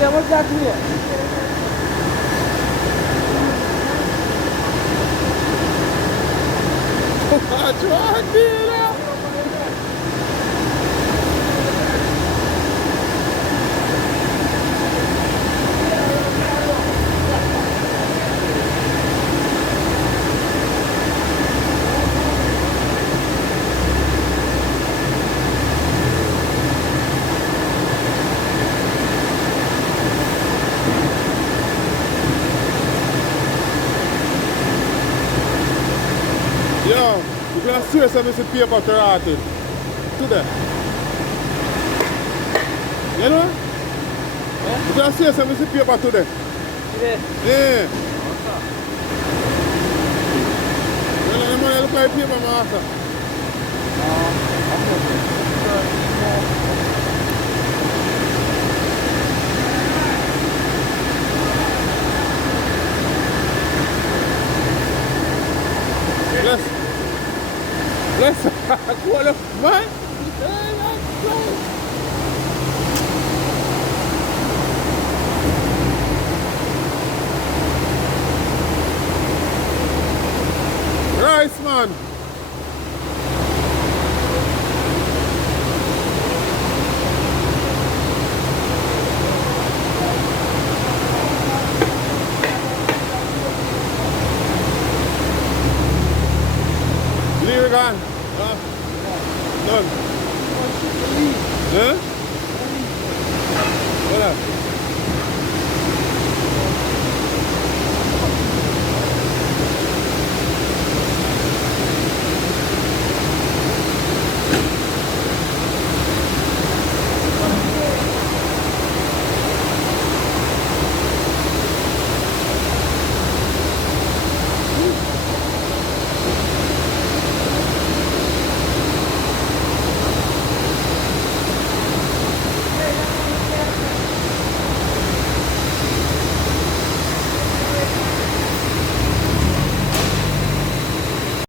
clear, what's that clear? Drug dealer. Yo, you can serious and see paper karate today. You know? Yeah? You can serious and see paper today. Today? Yeah. You know, the money look like paper, master. Let's call up, man. Rice, man. Lyrigan. None. Huh? What up?